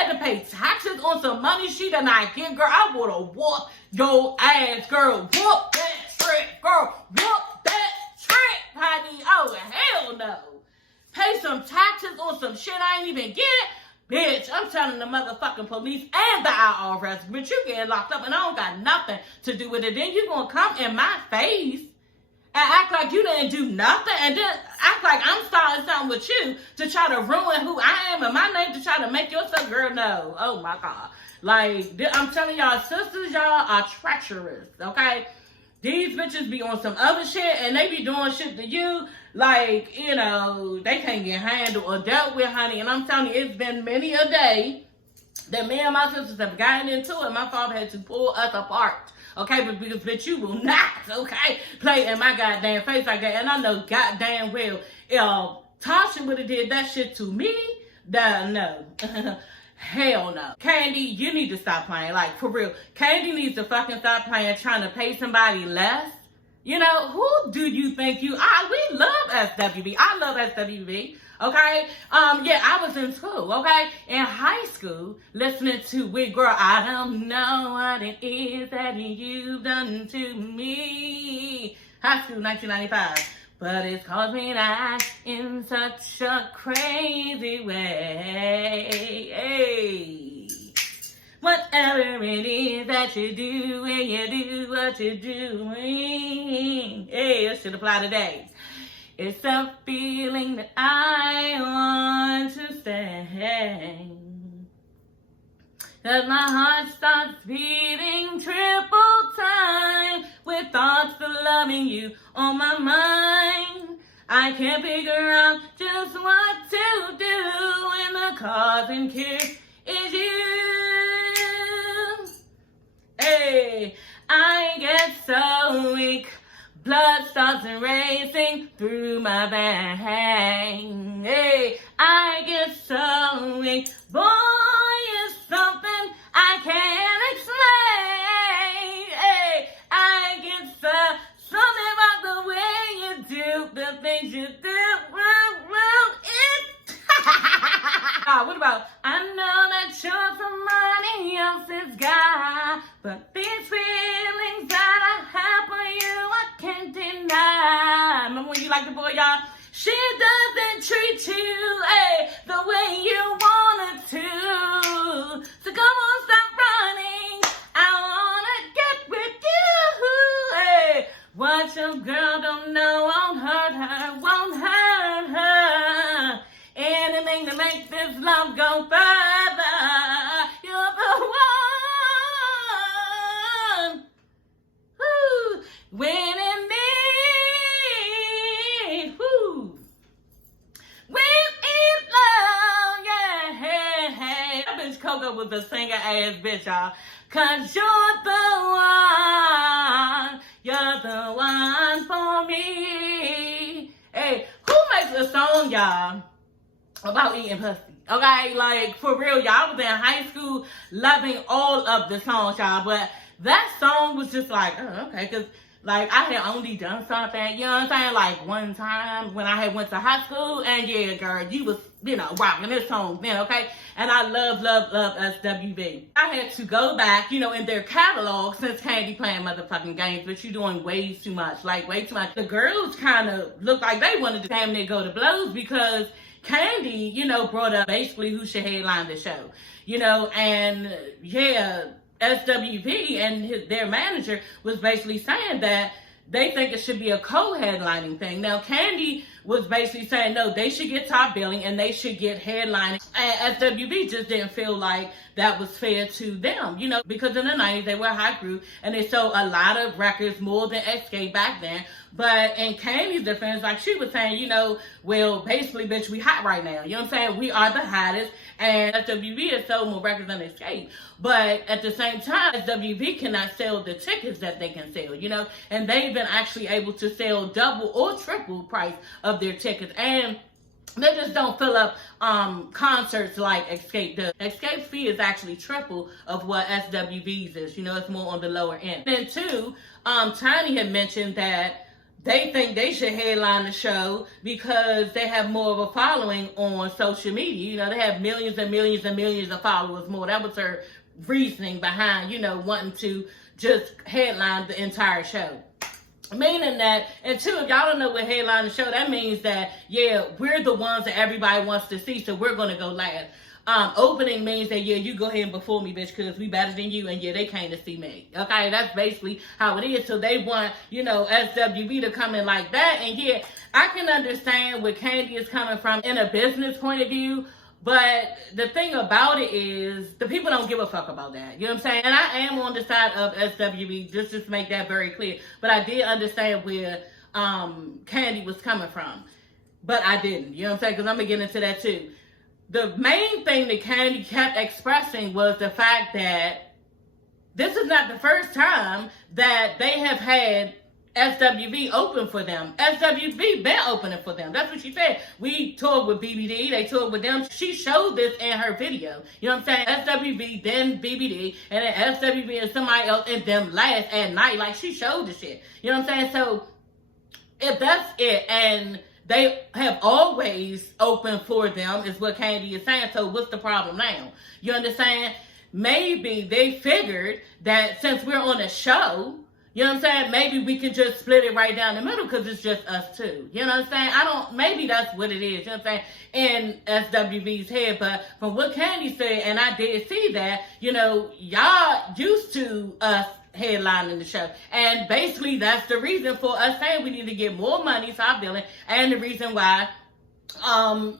had to pay taxes on some money she did not get, girl, I would have whooped your ass, girl. Whoop that trick, girl. Whoop that trick, honey. Oh, hell no. Pay some taxes on some shit I ain't even get. Bitch, I'm telling the motherfucking police and the IRS, bitch, you getting locked up and I don't got nothing to do with it. Then you gonna come in my face and act like you didn't do nothing and then act like I'm starting something with you to try to ruin who I am and my name to try to make yourself, girl, no. Oh my God. Like, I'm telling y'all, sisters, y'all are treacherous, okay? These bitches be on some other shit and they be doing shit to you like, you know, they can't get handled or dealt with, honey. And I'm telling you, it's been many a day that me and my sisters have gotten into it. My father had to pull us apart, okay? But because, bitch, you will not, okay, play in my goddamn face like that. And I know goddamn well, Tasha would have did that shit to me. No. Hell no. Kandi, you need to stop playing. Like, for real. Kandi needs to fucking stop playing trying to pay somebody less. You know, who do you think you are? We love SWV. I love SWV. Okay? Yeah, I was in school, okay? In high school, listening to "We Girl, I don't know what it is that you've done to me." High school, 1995. But it's caused me to act in such a crazy way. Hey. Whatever it is that you do when you do what you're doing. Hey, it should apply today. It's a feeling that I want to stay. 'Cause my heart starts beating triple time with thoughts of loving you on my mind. I can't figure out just what to do when the cause and kiss is you. Hey, I get so weak. Blood starts racing through my veins. Hey, I get so weak. Boy, it's something I can't explain. Hey, I get something about the way you do the things you do. What about, I know that you're somebody else's guy, but these feelings that I have for you, I can't deny. Remember when you like the boy, y'all? She doesn't treat you, hey, the way you wanted to. So come on, stop running. I wanna get with you, hey. What your girl don't know won't hurt her, won't hurt her. Anything to make this love go further. You're the one. Woo. When in need. Woo. When in love. Yeah. Hey. That bitch Coco was a singer ass bitch, y'all. 'Cause you're the one. You're the one for me. Hey, who makes a song, y'all, about eating pussy? Okay, like, for real, y'all, I was in high school loving all of the songs, y'all, but that song was just like, oh, okay, because, like, I had only done something, you know what I'm saying, like, one time when I had went to high school, and yeah, girl, you was, you know, rocking this song then, okay, and I love SWV. I had to go back, you know, in their catalog, since Kandi playing motherfucking games, but you doing way too much, like, way too much. The girls kind of looked like they wanted to damn near go to blows, because Kandi, you know, brought up basically who should headline the show, you know, and yeah, SWV and their manager was basically saying that they think it should be a co-headlining thing. Now, Kandi was basically saying, no, they should get top billing and they should get headlining. And SWV just didn't feel like that was fair to them, you know, because in the 90s, they were a hot group and they sold a lot of records, more than XSCAPE back then. But in Kandi's defense, like she was saying, you know, well, basically, bitch, we hot right now. You know what I'm saying? We are the hottest. And SWV has sold more records than XSCAPE. But at the same time, SWV cannot sell the tickets that they can sell, you know? And they've been actually able to sell double or triple price of their tickets. And they just don't fill up concerts like XSCAPE does. XSCAPE's fee is actually triple of what SWV's is. You know, it's more on the lower end. And two, Tiny had mentioned that they think they should headline the show because they have more of a following on social media. You know, they have millions and millions and millions of followers more. That was her reasoning behind, you know, wanting to just headline the entire show. Meaning that, and two, if y'all don't know what headline the show, that means that, yeah, we're the ones that everybody wants to see, so we're going to go last. Opening means that, yeah, you go ahead and before me, bitch, because we better than you, and yeah, they came to see me. Okay, that's basically how it is. So they want, you know, SWV to come in like that, and yeah, I can understand where Kandi is coming from in a business point of view, but the thing about it is the people don't give a fuck about that. You know what I'm saying? And I am on the side of SWV, just to make that very clear. But I did understand where Kandi was coming from. But I didn't. You know what I'm saying? Because I'm going to get into that too. The main thing that Kandi kept expressing was the fact that this is not the first time that they have had SWV open for them. SWV been opening for them. That's what she said. We toured with BBD. They toured with them. She showed this in her video. You know what I'm saying? SWV, then BBD, and then SWV and somebody else, and them last at night. Like, she showed the shit. You know what I'm saying? So, if that's it, and they have always opened for them, is what Kandi is saying. So, what's the problem now? You understand? Maybe they figured that since we're on a show, you know what I'm saying? Maybe we can just split it right down the middle because it's just us two. You know what I'm saying? Maybe that's what it is. You know what I'm saying? In SWV's head. But from what Kandi said, and I did see that, you know, y'all used to us headlining the show. And basically that's the reason for us saying we need to get more money, stop billing, and the reason why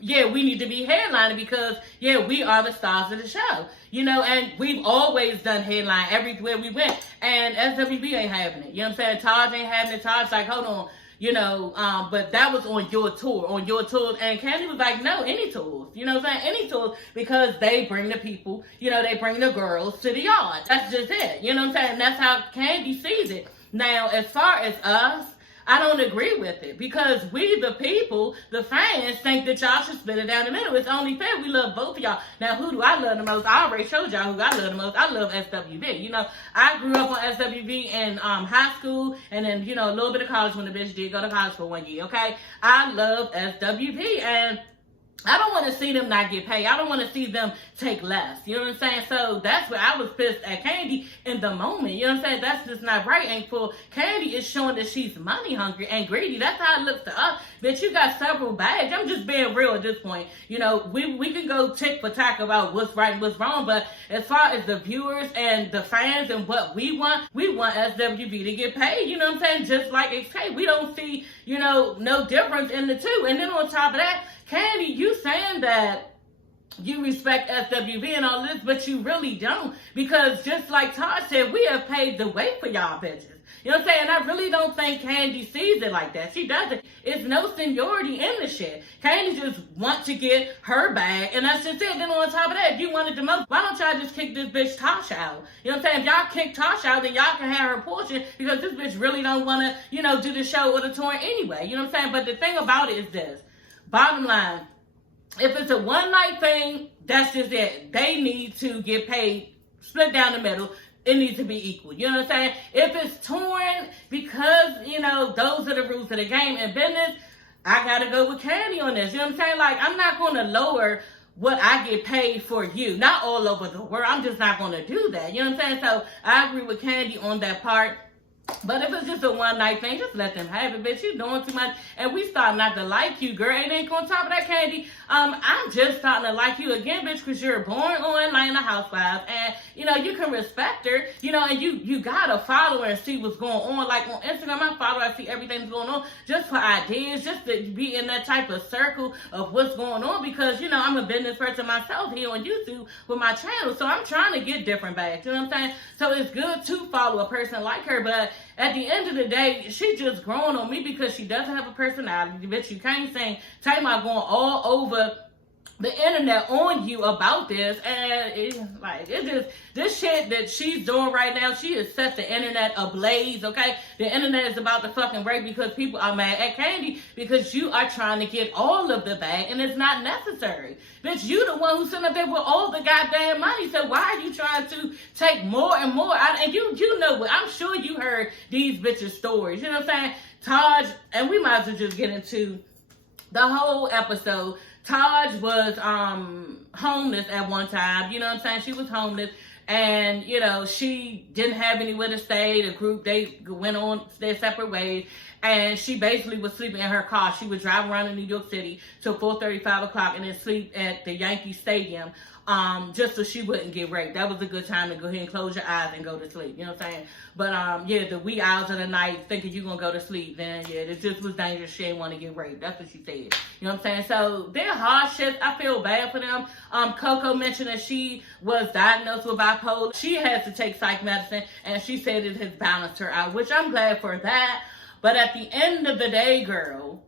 we need to be headlining because, yeah, we are the stars of the show. You know, and we've always done headline everywhere we went. And SWV ain't having it. You know what I'm saying? Taj ain't having it. Taj like, hold on. You know, but that was on your tour. And Kandi was like, no, any tours. You know what I'm saying? Any tours because they bring the people, you know, they bring the girls to the yard. That's just it. You know what I'm saying? That's how Kandi sees it. Now, as far as us, I don't agree with it because we, the people, the fans, think that y'all should split it down the middle. It's only fair. We love both of y'all. Now, who do I love the most? I already showed y'all who I love the most. I love SWV. You know, I grew up on SWV in high school and then, you know, a little bit of college when the bitch did go to college for 1 year, okay? I love SWV and I don't want to see them not get paid. I don't want to see them take less. You know what I'm saying? So that's where I was pissed at Kandi in the moment. You know what I'm saying? That's just not right. And for Kandi is showing that she's money hungry and greedy. That's how it looks to us. Bitch, you got several bags. I'm just being real at this point. You know, we can go tick for tack about what's right and what's wrong. But as far as the viewers and the fans and what we want SWV to get paid. You know what I'm saying? Just like XSCAPE. We don't see, you know, no difference in the two. And then on top of that, Kandi, you saying that you respect SWV and all this, but you really don't. Because just like Todd said, we have paved the way for y'all bitches. You know what I'm saying? I really don't think Kandi sees it like that. She doesn't. It's no seniority in the shit. Kandi just wants to get her bag, and that's just it. Then on top of that, if you wanted the most, why don't y'all just kick this bitch Tasha out? You know what I'm saying? If y'all kick Tasha out, then y'all can have her portion, because this bitch really don't want to, you know, do the show or the tour anyway. You know what I'm saying? But the thing about it is this. Bottom line, if it's a one-night thing, that's just it. They need to get paid, split down the middle. It needs to be equal. You know what I'm saying? If it's touring, because, you know, those are the rules of the game and business, I got to go with Kandi on this. You know what I'm saying? Like, I'm not going to lower what I get paid for you. Not all over the world. I'm just not going to do that. You know what I'm saying? So, I agree with Kandi on that part. But if it's just a one-night thing, just let them have it, bitch. You doing too much. And we start not to like you, girl. It ain't on top of that, Kandi. I'm just starting to like you again, bitch, because you're born on Atlanta Housewives. And, you know, you can respect her, you know, and you got to follow her and see what's going on. Like, on Instagram, I follow her, I see everything that's going on, just for ideas, just to be in that type of circle of what's going on. Because, you know, I'm a business person myself here on YouTube with my channel. So I'm trying to get different bags, you know what I'm saying? So it's good to follow a person like her, but at the end of the day, she just growing on me because she doesn't have a personality. Bitch, you can't say Tamika going all over the internet on you about this, and this shit that she's doing right now, she has set the internet ablaze, okay? The internet is about to fucking break because people are mad at Kandi because you are trying to get all of the bag, and it's not necessary. Bitch, you the one who's sitting up there with all the goddamn money, so why are you trying to take more and more? And you know what, I'm sure you heard these bitches' stories, you know what I'm saying? Taj, and we might as well just get into the whole episode. Taj was homeless at one time, you know what I'm saying? She was homeless, and, you know, she didn't have anywhere to stay. The group, they went on their separate ways, and she basically was sleeping in her car. She would drive around in New York City till 4:30, 5 o'clock, and then sleep at the Yankee Stadium, just so she wouldn't get raped. That was a good time to go ahead and close your eyes and go to sleep, you know what I'm saying? But, yeah, the wee hours of the night, thinking you're going to go to sleep, then, yeah, it just was dangerous. She didn't want to get raped. That's what she said. You know what I'm saying? So, they're hardships. I feel bad for them. Coco mentioned that she was diagnosed with bipolar. She has to take psych medicine, and she said it has balanced her out, which I'm glad for that. But at the end of the day, girl,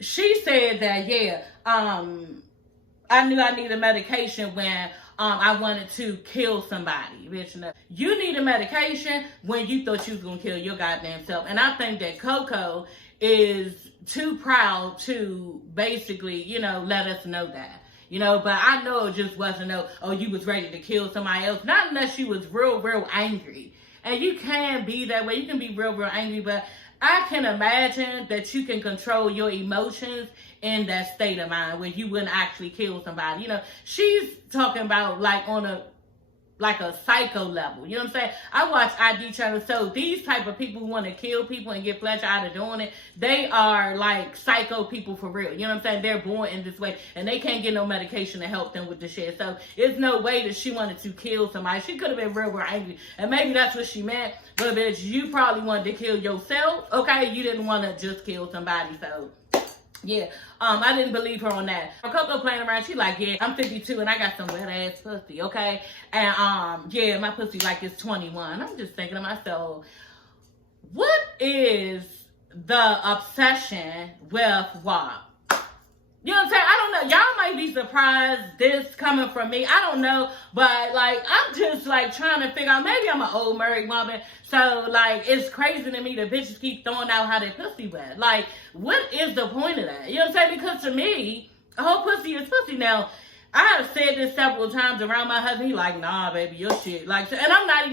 she said that, yeah, I knew I needed medication when I wanted to kill somebody. Bitch, no. You need a medication when you thought you was going to kill your goddamn self. And I think that Coco is too proud to basically, you know, let us know that. You know, but I know it just wasn't you was ready to kill somebody else. Not unless you was real angry. And you can be that way. You can be real angry, but I can imagine that you can control your emotions in that state of mind where you wouldn't actually kill somebody. You know, she's talking about like on a psycho level. You know what I'm saying? I watch ID channels, so these type of people who want to kill people and get pleasure out of doing it, they are like psycho people for real. You know what I'm saying? They're born in this way, and they can't get no medication to help them with the shit. So it's no way that she wanted to kill somebody. She could have been real angry, and maybe that's what she meant. But bitch, you probably wanted to kill yourself. Okay, you didn't want to just kill somebody. So yeah, I didn't believe her on that. Coco playing around, she like, yeah, I'm 52 and I got some wet ass pussy, okay? And yeah, my pussy like it's 21. I'm just thinking to myself, what is the obsession with WAP? You know what I'm saying? I don't know. Y'all might be surprised this coming from me. I don't know. But, like, I'm just, like, trying to figure out. Maybe I'm an old married woman. So, like, it's crazy to me that bitches keep throwing out how their pussy wet. Like, what is the point of that? You know what I'm saying? Because to me, a whole pussy is pussy. Now, I have said this several times around my husband. He like, nah, baby, your shit. Like, and I'm not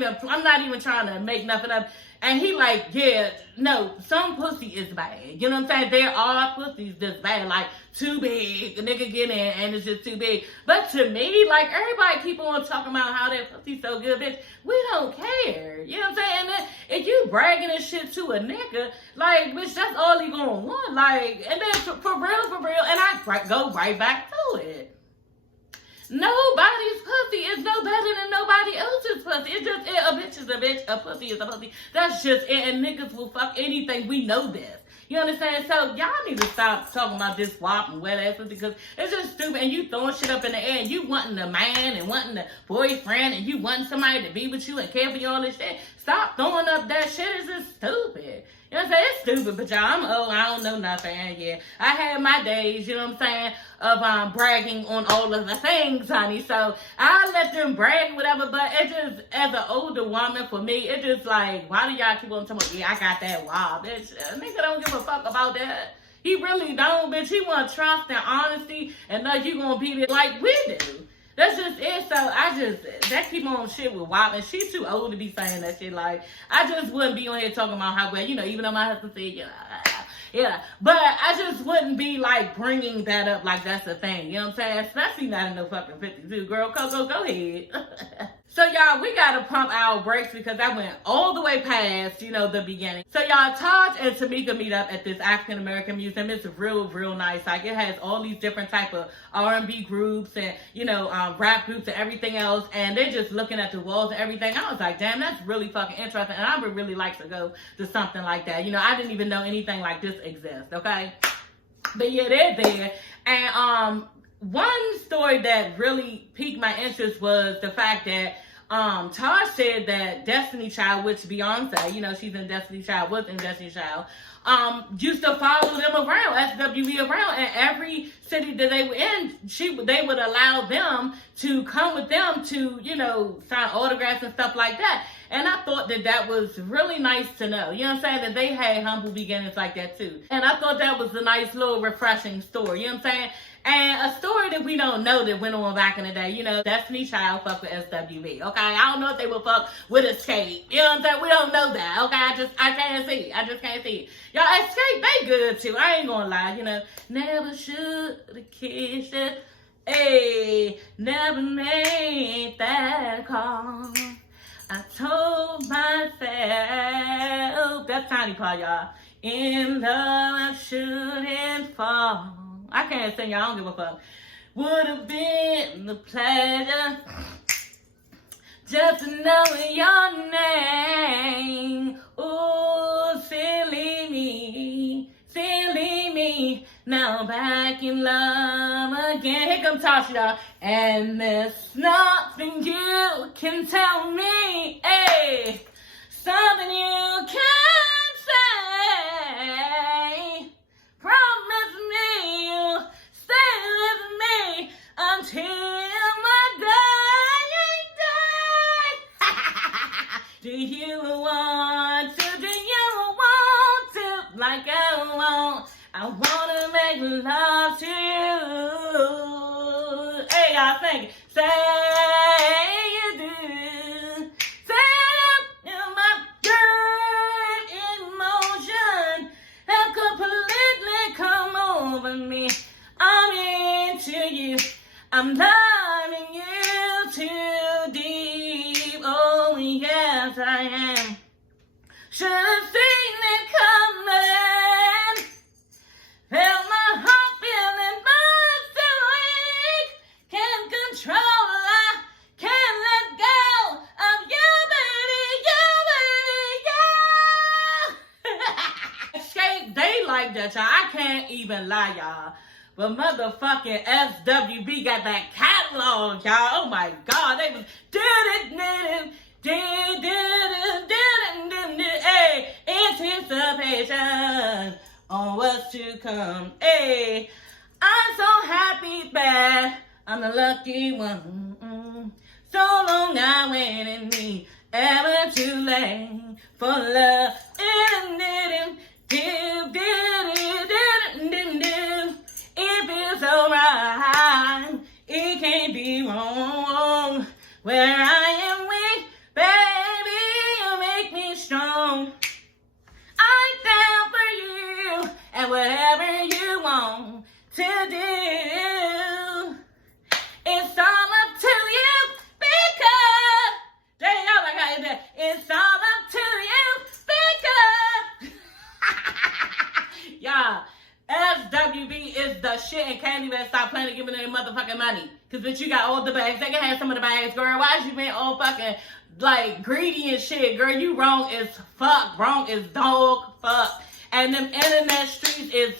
even trying to make nothing up. And he like, yeah, no, some pussy is bad. You know what I'm saying? There are pussies that's bad, like too big. A nigga get in and it's just too big. But to me, like, everybody keep on talking about how that pussy's so good, bitch. We don't care. You know what I'm saying? And then if you bragging this shit to a nigga, like, bitch, that's all he gonna want. Like, and then for real, and I go right back to it. Nobody's pussy is no better than nobody else's pussy. It's just a bitch is a bitch, a pussy is a pussy. That's just it, and niggas will fuck anything. We know this. You understand? So y'all need to stop talking about this WAP and wet ass pussy because it's just stupid. And you throwing shit up in the air, and you wanting a man and wanting a boyfriend, and you wanting somebody to be with you and care for you, all this shit. Stop throwing up that shit. It's just stupid. You know what I'm saying? It's stupid, but y'all, I'm old. I don't know nothing. And yeah, I had my days, you know what I'm saying, of bragging on all of the things, honey. So I let them brag, whatever. But it just, as an older woman, for me, it just like, why do y'all keep on talking about, yeah, I got that wild, bitch. Nigga don't give a fuck about that. He really don't, bitch. He want trust and honesty and know you gonna be there like we do. That's just it. So that keep on shit with WAP, and she too old to be saying that shit. Like, I just wouldn't be on here talking about how well, you know, even though my husband said, yeah. But I just wouldn't be like bringing that up like that's a thing. You know what I'm saying? Especially not in no fucking 52. Girl, Coco, go ahead. So, y'all, we got to pump our brakes because I went all the way past, you know, the beginning. So, y'all, Taj and Tamika meet up at this African-American museum. It's real nice. Like, it has all these different type of R&B groups and, you know, rap groups and everything else. And they're just looking at the walls and everything. I was like, damn, that's really fucking interesting. And I would really like to go to something like that. You know, I didn't even know anything like this exists, okay? But, yeah, they're there. And, one story that really piqued my interest was the fact that Taj said that Destiny Child, which Beyonce, you know, she's in Destiny Child, was in Destiny Child, used to follow them around, SWV around, and every city that they were in, they would allow them to come with them to, you know, sign autographs and stuff like that. And I thought that was really nice to know. You know what I'm saying? That they had humble beginnings like that too. And I thought that was a nice little refreshing story. You know what I'm saying? And a story that we don't know that went on back in the day, you know, Destiny Child fucked with SWV, okay? I don't know if they would fuck with XSCAPE, you know what I'm saying? We don't know that, okay? I can't see it. I just can't see it. Y'all, XSCAPE, they good too. I ain't gonna lie, you know. Never should've kissed you. Hey, never made that call. I told myself, that's Tiny Paw, y'all. In love, I shouldn't fall. I can't sing, y'all. I don't give a fuck. Would have been the pleasure just to know your name. Oh, silly me. Now back in love again. Here comes Tasha, y'all. And there's nothing you can tell me. Hey, something you can say. Promise me you'll stay with me until my dying day. Do you want to? Do you want to? Like I wanna make love to you. Hey, y'all sing it. Say you do. Say you my good emotion have completely come over me. I'm into you. I'm loving you too deep. Oh, yes, I am. Should have seen it coming. Felt my heart feeling burst too weak. Can't control, I can't let go of you, baby, you. Escape, they like that, y'all. I can't even lie, y'all. But motherfucking SWV got that catalog, y'all. Oh my God, they was hey, anticipation on what's to come. Hey, I'm so happy that I'm the lucky one. So long I waited me, ever too late for love. It feels so right, it can't be wrong. Where I am weak, baby, you make me strong. I'm down for you, and whatever you want to do, it's all up to you, because it's all up to you, because y'all, SWV is the shit, and Kandi better stop playing and giving them motherfucking money. Cause bitch, you got all the bags. They can have some of the bags, girl. Why is you being all fucking like greedy and shit, girl? You wrong as fuck, wrong as dog fuck. And them internet streets is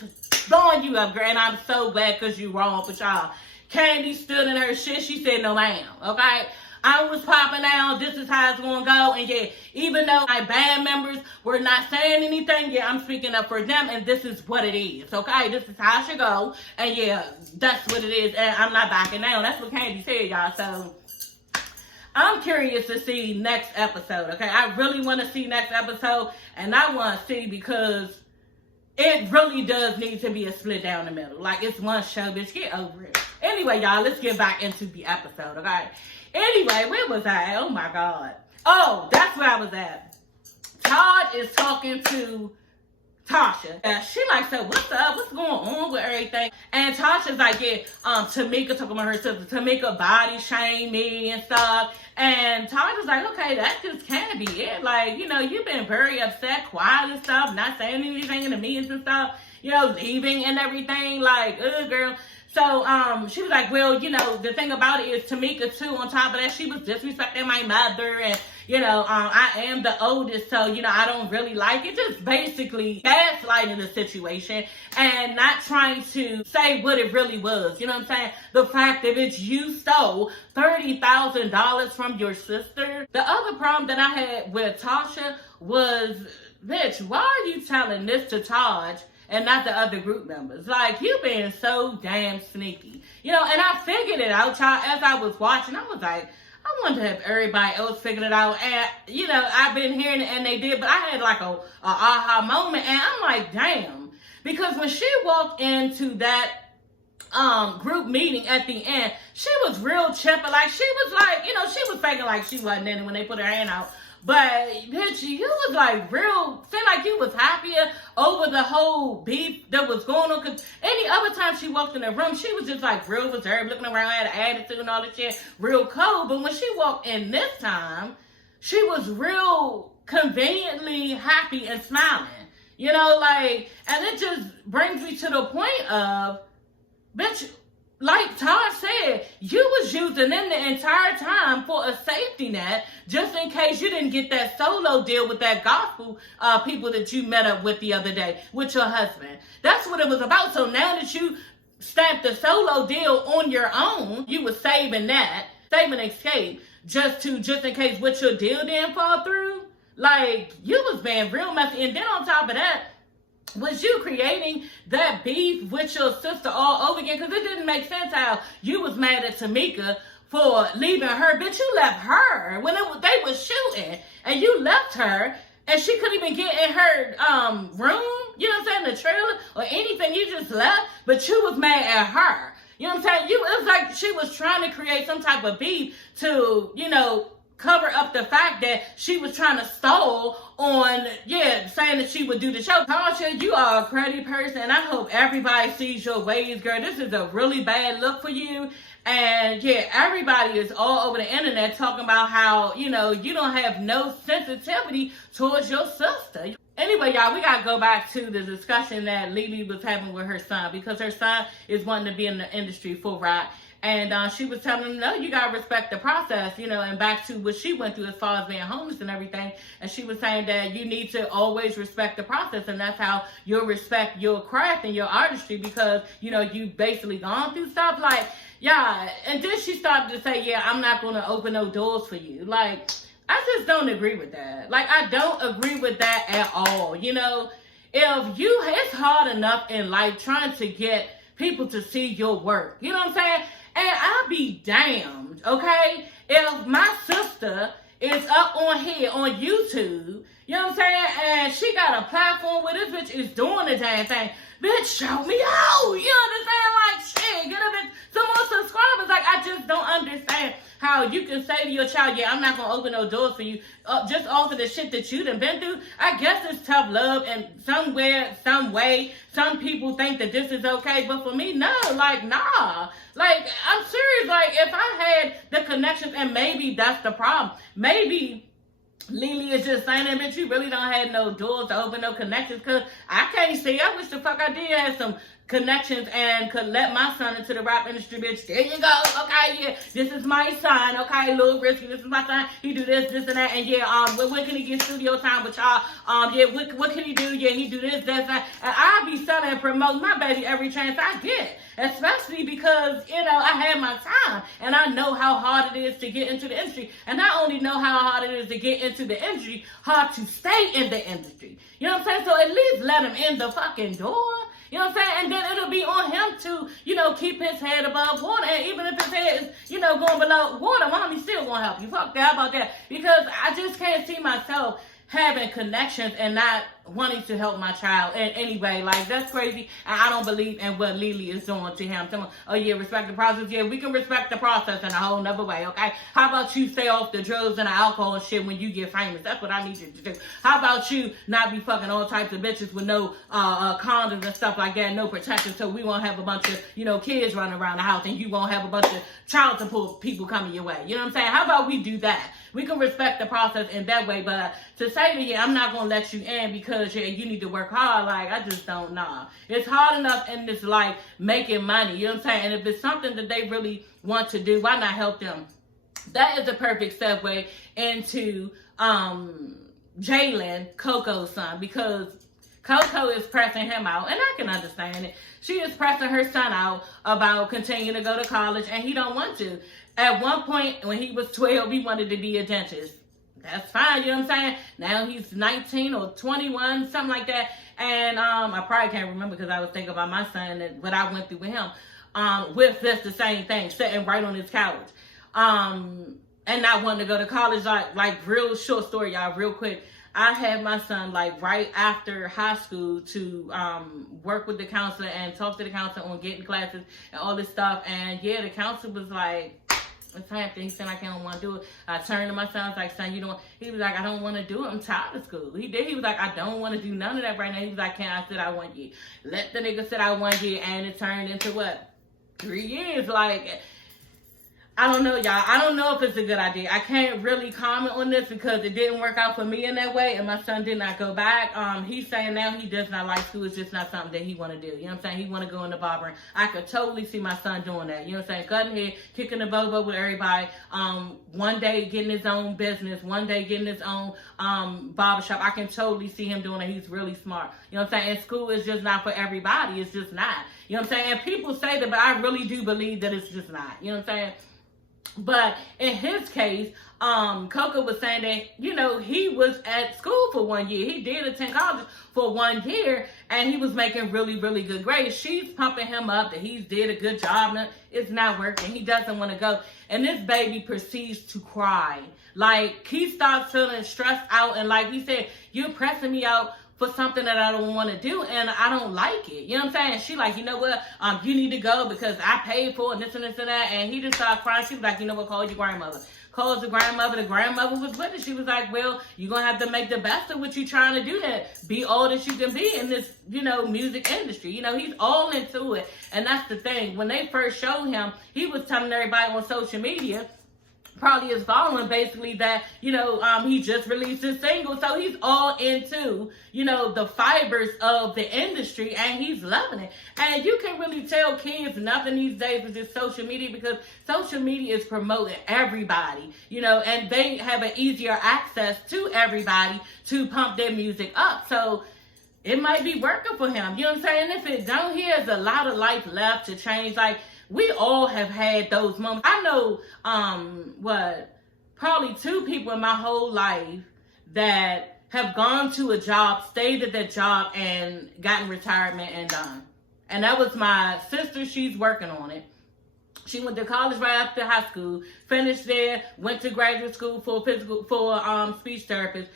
blowing you up, girl. And I'm so glad cause you wrong, but y'all. Kandi stood in her shit. She said no ma'am, okay? I was popping out, this is how it's gonna go, and yeah, even though my band members were not saying anything, yeah, I'm speaking up for them, and this is what it is, okay? This is how it should go, and yeah, that's what it is, and I'm not backing down. That's what Kandi said, y'all, so I'm curious to see next episode, okay? I really want to see next episode, and I want to see because it really does need to be a split down the middle. Like, it's one show, bitch, get over it. Anyway, y'all, let's get back into the episode, okay? Anyway, where was I? Oh my God. Oh, that's where I was at. Todd is talking to Tasha. She like said, what's up? What's going on with everything? And Tasha's like, yeah, Tamika talking about her sister. Tamika body shamed me and stuff. And Todd was like, okay, that just can't be it. Like, you know, you've been very upset, quiet and stuff, not saying anything in the meetings and stuff, you know, leaving and everything. Like, girl. So, she was like, well, you know, the thing about it is Tamika, too, on top of that, she was disrespecting my mother, and, you know, I am the oldest, so, you know, I don't really like it. Just basically gaslighting the situation and not trying to say what it really was. You know what I'm saying? The fact that it's you stole $30,000 from your sister. The other problem that I had with Tasha was, bitch, why are you telling this to Taj and not the other group members? Like, you being so damn sneaky. You know, and I figured it out, y'all, as I was watching. I was like, I wonder if everybody else figured it out. And, you know, I've been hearing it, and they did, but I had like a aha moment, and I'm like, damn. Because when she walked into that group meeting at the end, she was real chipper. Like, she was like, you know, she was faking like she wasn't in it when they put her hand out. But, bitch, you was like real, seemed like you was happier over the whole beef that was going on. Because any other time she walked in the room, she was just like real reserved, looking around, had an attitude and all that shit, real cold. But when she walked in this time, she was real conveniently happy and smiling. You know, like, and it just brings me to the point of, bitch, like Todd said, you was using them the entire time for a safety net, just in case you didn't get that solo deal with that gospel people that you met up with the other day with your husband. That's what it was about. So now that you stamped the solo deal on your own, you was saving XSCAPE, just in case what your deal didn't fall through. Like, you was being real messy. And then on top of that, was you creating that beef with your sister all over again? Because it didn't make sense how you was mad at Tamika for leaving her. Bitch, you left her when they was shooting. And you left her. And she couldn't even get in her room. You know what I'm saying? The trailer or anything. You just left. But you was mad at her. You know what I'm saying? It was like she was trying to create some type of beef to, you know, cover up the fact that she was trying to stall on, saying that she would do the show. Tasha, you are a cruddy person, and I hope everybody sees your ways, girl. This is a really bad look for you. And everybody is all over the internet talking about how, you know, you don't have no sensitivity towards your sister. Anyway, y'all, we got to go back to the discussion that Lily was having with her son, because her son is wanting to be in the industry full rap. And she was telling him, no, you got to respect the process, you know, and back to what she went through as far as being homeless and everything. And she was saying that you need to always respect the process. And that's how you'll respect your craft and your artistry, because, you know, you've basically gone through stuff like, And then she started to say, I'm not going to open no doors for you. Like, I just don't agree with that. Like, I don't agree with that at all. You know, it's hard enough in life trying to get people to see your work. You know what I'm saying? And I'll be damned, okay, if my sister is up on here on YouTube, you know what I'm saying, and she got a platform where this bitch is doing the damn thing. Bitch, show me out. You understand? Like, shit, get a bit some more subscribers. Like, I just don't understand how you can say to your child, I'm not going to open no doors for you, just off of the shit that you done been through. I guess it's tough love, and somewhere, some way, some people think that this is okay, but for me, no, like, nah. Like, I'm serious. Like, if I had the connections, and maybe that's the problem. Maybe Lily is just saying that, bitch, you really don't have no doors to open, no connections, because I can't see. I wish the fuck I did have some connections and could let my son into the rap industry, bitch. There you go. Okay, this is my son. Okay, Lil Risky, this is my son. He do this, and that, and when can he get studio time with y'all? What can he do? He do this, that, and I be selling and promoting my baby every chance I get. Especially because, you know, I had my time, and I know how hard it is to get into the industry. And not only know how hard it is to get into the industry, hard to stay in the industry. You know what I'm saying? So at least let him in the fucking door. You know what I'm saying? And then it'll be on him to, you know, keep his head above water. And even if his head is, you know, going below water, mommy still gonna help you. Fuck that about that. Because I just can't see myself having connections and not wanting to help my child in any way. Like, that's crazy. And I don't believe in what Lily is doing to him. Respect the process. We can respect the process in a whole nother way, okay? How about you stay off the drugs and the alcohol and shit when you get famous? That's what I need you to do. How about you not be fucking all types of bitches with no condoms and stuff like that, no protection, so we won't have a bunch of, you know, kids running around the house, and you won't have a bunch of child support people coming your way. You know what I'm saying? How about we do that? We can respect the process in that way, but to say to you, I'm not going to let you in because you need to work hard, like, I just don't know. It's hard enough in this life making money, you know what I'm saying? And if it's something that they really want to do, why not help them? That is a perfect segue into Jalen, Coco's son, because Coco is pressing him out, and I can understand it. She is pressing her son out about continuing to go to college, and he don't want to. At one point, when he was 12, he wanted to be a dentist. That's fine, you know what I'm saying? Now he's 19 or 21, something like that. And I probably can't remember because I was thinking about my son and what I went through with him. With this, the same thing, sitting right on his couch. And not wanting to go to college. Like real short story, y'all, real quick. I had my son like right after high school to work with the counselor and talk to the counselor on getting classes and all this stuff. And yeah, the counselor was like, it's happening. He said, I don't want to do it. I turned to my son, I was like, son, you don't. He was like, I don't want to do it. I'm tired of school. He was like, I don't want to do none of that right now. He was like, I said, I want you. Let the nigga said I want you. And it turned into what? 3 years. Like, I don't know, y'all. I don't know if it's a good idea. I can't really comment on this because it didn't work out for me in that way, and my son did not go back. He's saying now he does not like school. It's just not something that he want to do. You know what I'm saying? He want to go in the barbering. I could totally see my son doing that. You know what I'm saying? Cutting hair, kicking the bobo with everybody. One day getting his own business. One day getting his own barbershop. I can totally see him doing it. He's really smart. You know what I'm saying? And school is just not for everybody. It's just not. You know what I'm saying? And people say that, but I really do believe that it's just not. You know what I'm saying? But in his case, Coco was saying that, you know, he was at school for 1 year. He did attend college for 1 year, and he was making really, really good grades. She's pumping him up that he's did a good job. And it's not working. He doesn't want to go. And this baby proceeds to cry. Like, he starts feeling stressed out. And like he said, you're pressing me out for something that I don't want to do, and I don't like it. You know what I'm saying? She like, you know what? You need to go because I paid for it, and this and this and that. And he just started crying. She was like, you know what? Call your grandmother. Calls the grandmother. The grandmother was with it. She was like, well, you're going to have to make the best of what you're trying to do to be all that you can be in this, you know, music industry. You know, he's all into it. And that's the thing. When they first showed him, he was telling everybody on social media, probably is following basically that, you know, he just released his single. So he's all into, you know, the fibers of the industry, and he's loving it. And you can really tell kids nothing these days is just social media, because social media is promoting everybody, you know, and they have an easier access to everybody to pump their music up. So it might be working for him. You know what I'm saying? If it don't, he has a lot of life left to change. Like, we all have had those moments. I know, probably 2 people in my whole life that have gone to a job, stayed at that job, and gotten retirement and done. And that was my sister. She's working on it. She went to college right after high school, finished there, went to graduate school for speech therapist.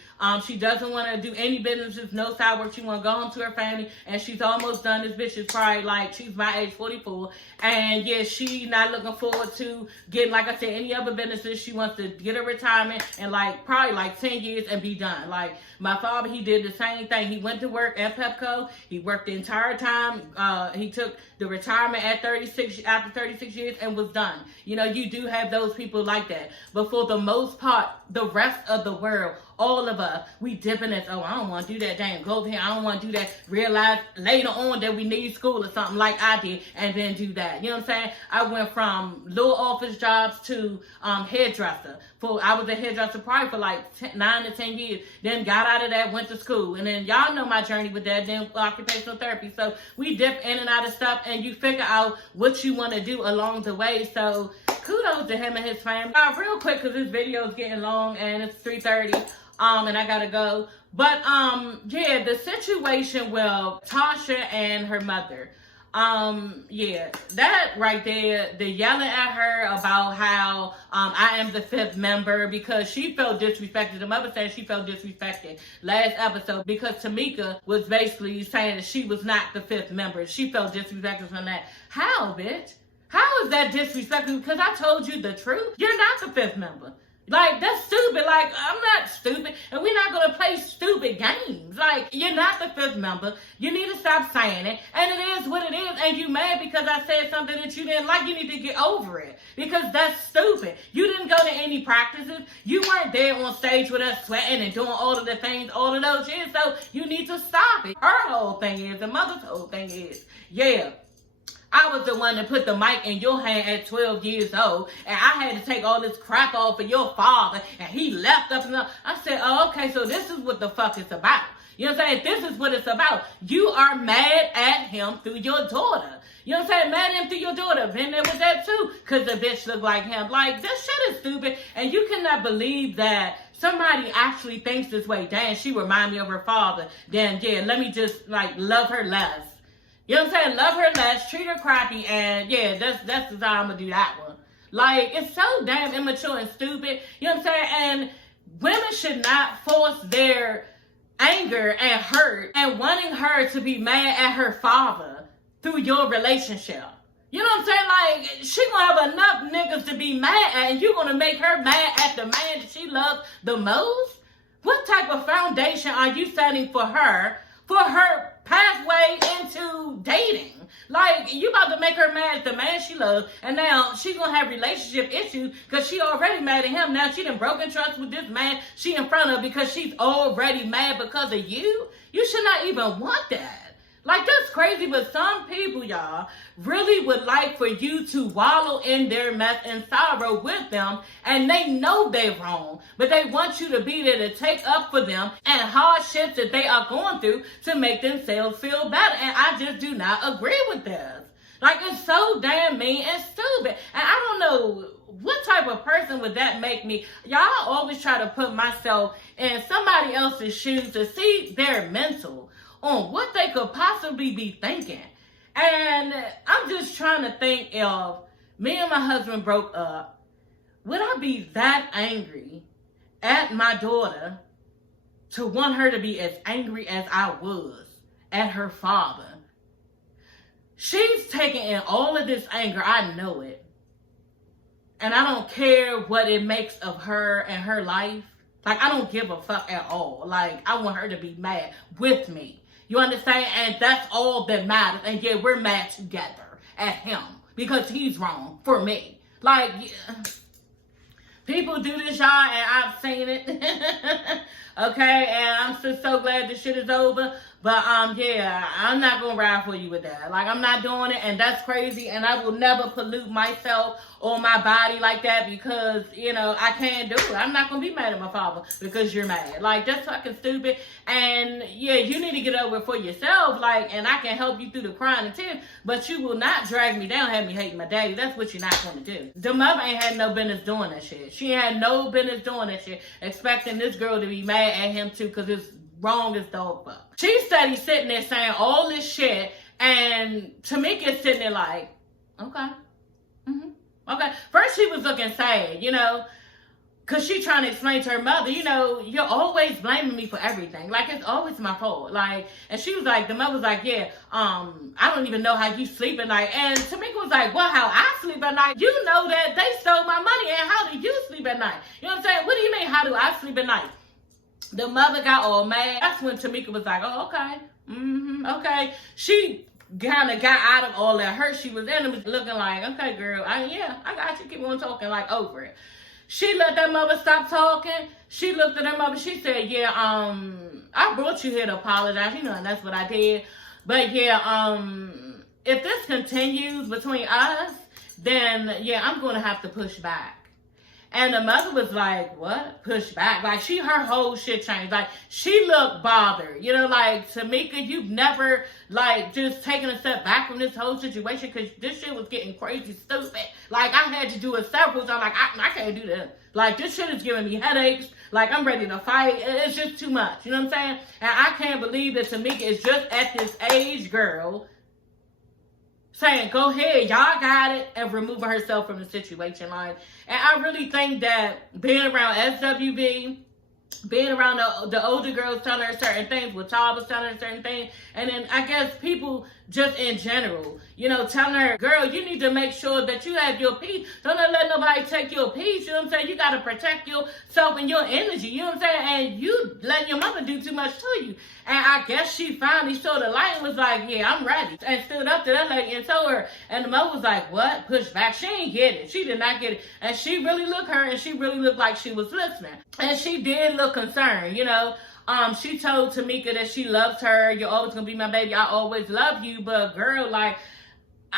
She doesn't want to do any businesses, no side work. She want to go home to her family, and she's almost done. This bitch is probably like, she's my age, 44. And yeah, she's not looking forward to getting, like I said, any other businesses. She wants to get a retirement in probably 10 years and be done. Like my father, he did the same thing. He went to work at Pepco. He worked the entire time. He took the retirement at 36, after 36 years, and was done. You know, you do have those people like that. But for the most part, the rest of the world, all of us, we dipping as, oh, I don't want to do that damn go here. I don't want to do that. Realize later on that we need school or something like I did, and then do that. You know what I'm saying? I went from little office jobs to hairdresser. I was a hairdresser probably for 9 to 10 years. Then got out of that, went to school. And then y'all know my journey with that, then occupational therapy. So we dip in and out of stuff, and you figure out what you want to do along the way. So kudos to him and his family. Real quick, because this video is getting long and it's 3:30. And I gotta go. But yeah, the situation with Tasha and her mother. Yeah, that right there, the yelling at her about how I am the 5th member, because she felt disrespected. The mother said she felt disrespected last episode because Tamika was basically saying that she was not the 5th member. She felt disrespected from that. How, bitch? How is that disrespectful? Because I told you the truth. You're not the 5th member. Like, that's stupid. Like, I'm not stupid. And we're not going to play stupid games. Like, you're not the 5th member. You need to stop saying it. And it is what it is. And you mad because I said something that you didn't like. You need to get over it. Because that's stupid. You didn't go to any practices. You weren't there on stage with us sweating and doing all of the things all of those years. So you need to stop it. Her whole thing is, the mother's whole thing is, yeah, I was the one that put the mic in your hand at 12 years old, and I had to take all this crap off of your father, and he left up and up. I said, oh, okay, so this is what the fuck it's about. You know what I'm saying? This is what it's about. You are mad at him through your daughter. You know what I'm saying? Mad at him through your daughter. Been there with that too, because the bitch looked like him. Like, this shit is stupid, and you cannot believe that somebody actually thinks this way. Damn, she remind me of her father. Then, yeah, let me just, love her less. You know what I'm saying? Love her less, treat her crappy, and yeah, that's the time I'm gonna do that one. Like, it's so damn immature and stupid. You know what I'm saying? And women should not force their anger and hurt and wanting her to be mad at her father through your relationship. You know what I'm saying? Like, she gonna have enough niggas to be mad at, and you gonna make her mad at the man that she loves the most? What type of foundation are you setting for her pathway into dating? Like, you about to make her mad at the man she loves, and now she's gonna have relationship issues because she already mad at him. Now she done broken trust with this man she in front of because she's already mad because of you. You should not even want that. Like, that's crazy, but some people, y'all, really would like for you to wallow in their mess and sorrow with them, and they know they're wrong, but they want you to be there to take up for them and hardships that they are going through to make themselves feel better, and I just do not agree with this. Like, it's so damn mean and stupid, and I don't know what type of person would that make me. Y'all always try to put myself in somebody else's shoes to see their mental on what they could possibly be thinking. And I'm just trying to think, if me and my husband broke up, would I be that angry at my daughter to want her to be as angry as I was at her father? She's taking in all of this anger, I know it. And I don't care what it makes of her and her life. Like, I don't give a fuck at all. Like, I want her to be mad with me. You understand? And that's all that matters. And yeah, we're mad together at him because he's wrong for me. Like, yeah. People do this, y'all, and I've seen it. Okay, and I'm just so glad this shit is over. But, yeah, I'm not going to ride for you with that. Like, I'm not doing it, and that's crazy, and I will never pollute myself or my body like that because, you know, I can't do it. I'm not going to be mad at my father because you're mad. Like, that's fucking stupid, and, yeah, you need to get over it for yourself, like, and I can help you through the crying and tears, but you will not drag me down, have me hating my daddy. That's what you're not going to do. The mother ain't had no business doing that shit. She had no business doing that shit, expecting this girl to be mad at him, too, because it's wrong as dog fuck. She said he's sitting there saying all this shit, and Tamika's sitting there like, okay. Okay. First she was looking sad, you know, because she trying to explain to her mother, you know, you're always blaming me for everything. Like, it's always my fault. Like, and she was like, the mother was like, yeah, I don't even know how you sleep at night. And Tamika was like, well, how I sleep at night? You know that they stole my money, and how do you sleep at night? You know what I'm saying? What do you mean, how do I sleep at night? The mother got all mad. That's when Tamika was like, oh, okay. Okay. She kind of got out of all that hurt she was in and was looking like, okay, girl, I got you. Keep on talking, like, over it. She let that mother stop talking. She looked at her mother. She said, yeah, I brought you here to apologize, you know, and that's what I did. But, yeah, if this continues between us, then, yeah, I'm going to have to push back. And the mother was like, what? Push back? Like, her whole shit changed. Like, she looked bothered. You know, like, Tamika, you've never, like, just taken a step back from this whole situation because this shit was getting crazy stupid. Like, I had to do it several times. Like, I can't do that. Like, this shit is giving me headaches. Like, I'm ready to fight. It's just too much. You know what I'm saying? And I can't believe that Tamika is just at this age, girl, saying, go ahead, y'all got it, and removing herself from the situation. Like, and I really think that being around SWV, being around the older girls telling her certain things, what Todd was telling her certain things, and then I guess people just in general, you know, telling her, girl, you need to make sure that you have your peace. Don't let nobody take your peace, you know what I'm saying? You got to protect yourself and your energy, you know what I'm saying? And you letting your mother do too much to you. And I guess she finally saw the light and was like, yeah, I'm ready. And stood up to that lady and told her. And the mother was like, what? Push back. She ain't get it. She did not get it. And she really looked her and she really looked like she was listening. And she did look concerned, you know. She told Tamika that she loves her. You're always going to be my baby. I always love you. But girl, like,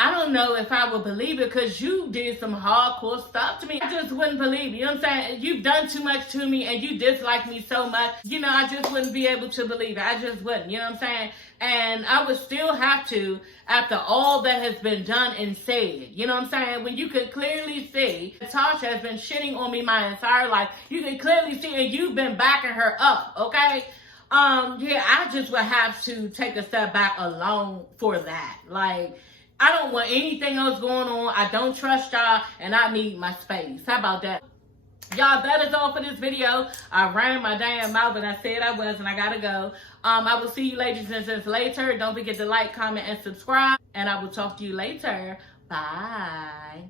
I don't know if I would believe it because you did some hardcore stuff to me. I just wouldn't believe it. You know what I'm saying? You've done too much to me and you dislike me so much. You know, I just wouldn't be able to believe it. I just wouldn't. You know what I'm saying? And I would still have to, after all that has been done and said. You know what I'm saying? When you could clearly see Tasha has been shitting on me my entire life. You can clearly see, and you've been backing her up, okay? Yeah, I just would have to take a step back alone for that. Like, I don't want anything else going on. I don't trust y'all, and I need my space. How about that? Y'all, that is all for this video. I ran my damn mouth, but I said I was, and I gotta go. I will see you ladies and gents later. Don't forget to like, comment, and subscribe. And I will talk to you later. Bye.